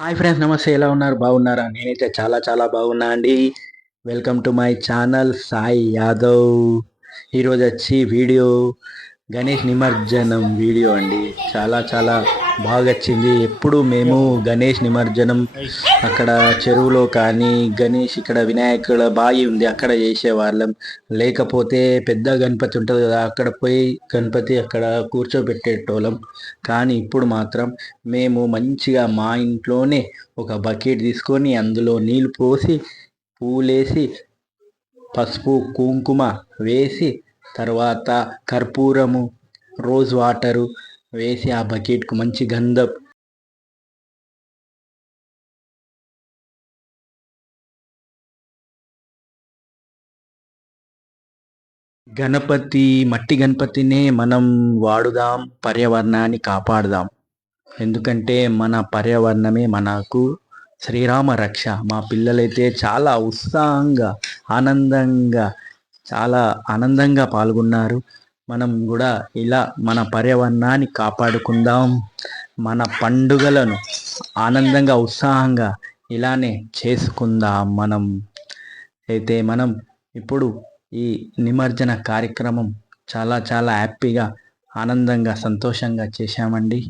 Hi friends నమస్తే. ఎలా ఉన్నారు? బాగున్నారా? నేనైతే చాలా చాలా బాగున్నా అండి. Welcome to my channel Sai Yadav. ఈరోజు వచ్చి వీడియో గణేష్ నిమజ్జనం వీడియో అండి. చాలా చాలా బాగా వచ్చింది. ఎప్పుడు మేము గణేష్ నిమజ్జనం అక్కడ చెరువులో కానీ గణేష్ ఇక్కడ వినాయకుల బావి ఉంది అక్కడ చేసేవాళ్ళం. లేకపోతే పెద్ద గణపతి ఉంటుంది కదా అక్కడ పోయి గణపతి అక్కడ కూర్చోబెట్టేటోళ్ళం. కానీ ఇప్పుడు మాత్రం మేము మంచిగా మా ఇంట్లోనే ఒక బకెట్ తీసుకొని అందులో నీళ్ళు పోసి పూలేసి పసుపు కుంకుమ వేసి తర్వాత కర్పూరము రోజ్ వాటరు వేసి ఆ బకెట్కు మంచి గంధం. గణపతి మట్టి గణపతినే మనం వాడుదాం పర్యావరణాన్ని కాపాడుదాం. ఎందుకంటే మన పర్యావరణమే మనకు శ్రీరామ రక్ష. మా పిల్లలైతే చాలా ఉత్సాహంగా ఆనందంగా చాలా ఆనందంగా పాల్గొన్నారు. మనం కూడా ఇలా మన పర్యావరణాన్ని కాపాడుకుందాం. మన పండుగలను ఆనందంగా ఉత్సాహంగా ఇలానే చేసుకుందాం మనం. అయితే మనం ఇప్పుడు ఈ నిమజ్జన కార్యక్రమం చాలా చాలా హ్యాపీగా ఆనందంగా సంతోషంగా చేశామండి.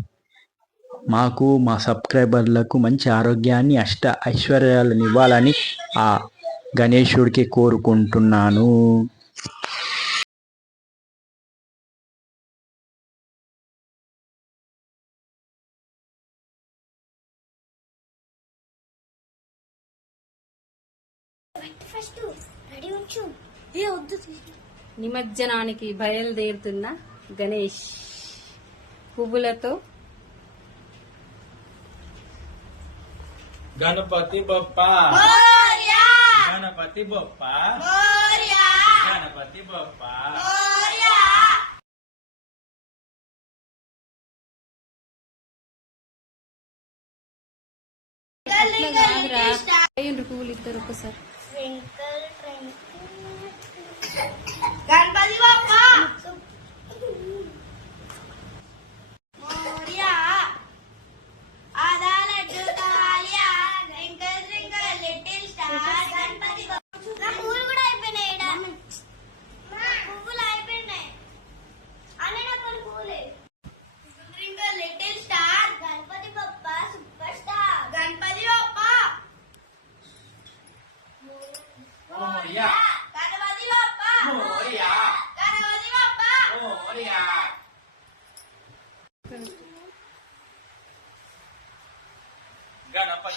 మాకు మా సబ్స్క్రైబర్లకు మంచి ఆరోగ్యాన్ని అష్ట ఐశ్వర్యాలను ఇవ్వాలని ఆ గణేశుడికి కోరుకుంటున్నాను. ఫస్ట్ రెడీ ఉంచు ఏ వద్దు నిమజ్జనానికి బయలుదేరుతున్న గణేష్ పువ్వులతో గణపతి బొప్ప మోరియా గణపతి బొప్ప మోరియా గణపతి బొప్ప మోరియా అట్లా కాదురా వేయండి పువ్వులు ఇద్దరు ఒక్కసారి twinkle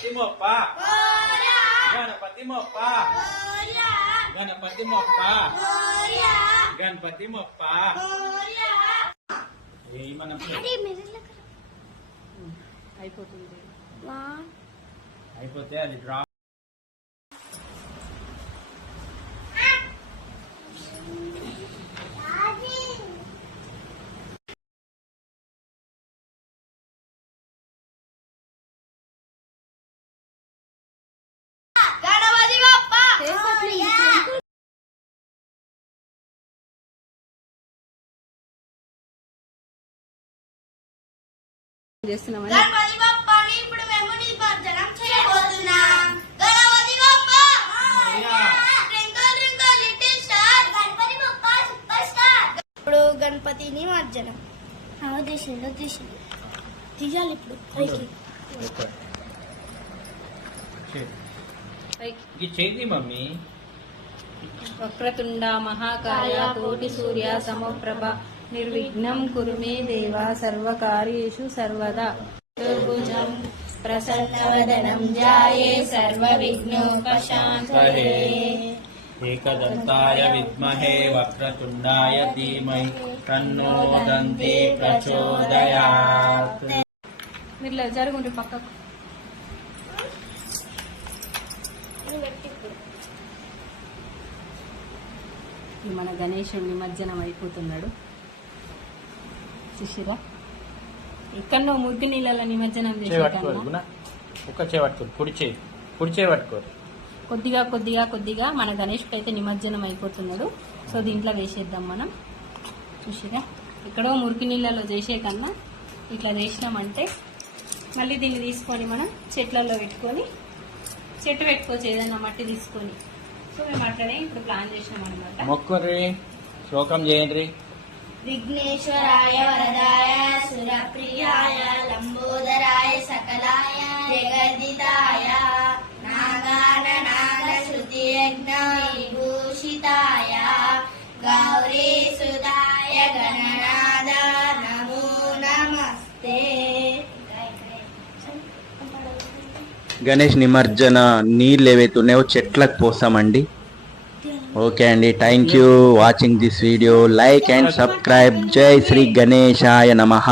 Ganapati mo pa. Oh yeah. Ganapati mo pa. Oh yeah. Ganapati mo pa. Oh yeah. Ganapati mo pa. Oh yeah. Super star Ganapati Bappa Morya Ganapati Bappa Morya Ganapati Bappa Morya Ganapati బొప్ప Morya Ganapati బొప్ప Morya Ganapati బొప్ప Morya Ganapati బొప్ప Morya ఏ మనం అది మెదడులో అయిపోతుంది అయిపోతే అది డ్రా గణపతి స్టార్. ఇప్పుడు గణపతి నిమజ్జనం తీసిండు తీసిండు. తీయాలి ఇప్పుడు. పైకి. మమ్మీ. వక్రతుండ మహాకాయ కోటి సూర్య సమప్రభ. నిర్విఘ్నం కురు మే దేవ సర్వకార్యేషు సర్వదా. చతుర్భుజం ప్రసన్నవదనం జాయే సర్వ విఘ్నోపశాంతయే ఏకదంతాయ విద్మహే వక్రతుండాయ ధీమహి తన్నో దంతి ప్రచోదయాత్. మీరు జరుగుండ్రి పక్కకు. మన గణేశం నిమజ్జనం అయిపోతున్నాడు. చూసిరా ఎక్కడో ముద్దు నీళ్ళలో నిమజ్జనం కుడి చేయి పట్టుకోరు. కొద్దిగా కొద్దిగా కొద్దిగా మన గణేష్కి అయితే నిమజ్జనం అయిపోతున్నాడు. సో దీంట్లో వేసేద్దాం మనం. చూసిరా ఎక్కడో మురికి నీళ్ళలో చేసే కన్నా ఇట్లా చేసినామంటే మళ్ళీ దీన్ని తీసుకొని మనం చెట్లలో పెట్టుకొని చెట్టు పెట్టుకోవచ్చు ఏదైనా మట్టి తీసుకొని. సో మేము అట్లనే ఇప్పుడు ప్లాన్ చేసినాం అనమాట మొక్కుర్రి శ్లోకం చేయండి. విఘ్నేశ్వరాయ వరదాయ సురప్రియాయ లంబోదరాయ సకలాయ జగదితాయ నాగాన నాగ శృతి యజ్ఞ విభూషితాయ గౌరీ సుదాయ గణనాద నమో నమస్తే గణేష్ నిమజ్జన నీళ్ళు ఏవైతే ఉన్నాయో చెట్లకు పోస్తామండి ఓకే అండి thank you watching this video like and subscribe జై శ్రీ గణేశాయ నమః